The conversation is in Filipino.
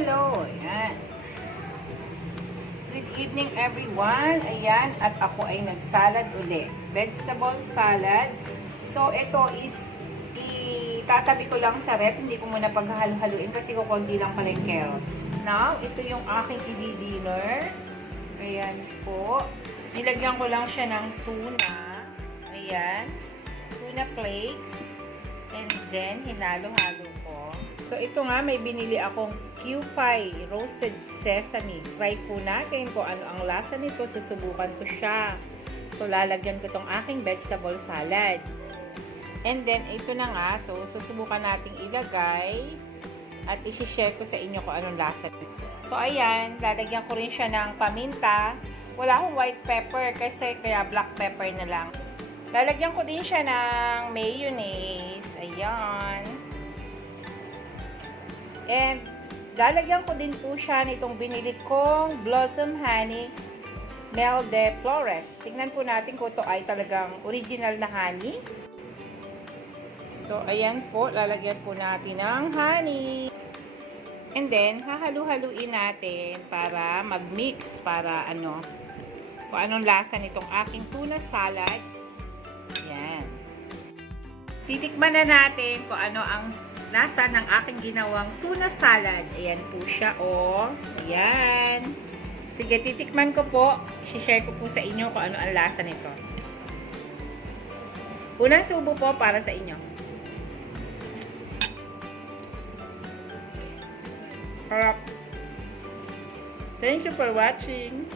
Hello! Ayan. Good evening everyone. Ayan, at ako ay nagsalad uli. Vegetable salad. So, ito is itatabi ko lang sa rep. Hindi ko muna paghahalo-haluin kasi kukunti lang pala yung carrots. Now, ito yung aking i-dinner. Ayan po. Nilagyan ko lang siya ng tuna. Ayan. Tuna flakes. And then, hinalo-halo ko. So, ito nga, may binili akong Q-Pie roasted sesame. Try po natin kung ano ang lasa nito. Susubukan ko siya. So, lalagyan ko tong aking vegetable salad. And then, ito na nga. So, susubukan nating ilagay. At isi-share ko sa inyo kung anong lasa nito. So, ayan. Lalagyan ko rin siya ng paminta. Wala akong white pepper kasi kaya black pepper na lang. Lalagyan ko din siya ng mayonnaise. Ayan. And, lalagyan ko din po siya nitong binili kong Blossom Honey Mel de Flores. Tingnan po natin kung ito ay talagang original na honey. So, ayan po. Lalagyan po natin ng honey. And then, hahalu-haluin natin para mag-mix. Para kung anong lasa nitong aking tuna salad. Ayan. Titikman na natin kung ano ang lasa ng aking ginawang tuna salad. Ayan po siya, oh. Ayan. Sige, titikman ko po. I-share ko po sa inyo kung ano ang lasa nito. Unang subo po para sa inyo. Harap. Thank you for watching.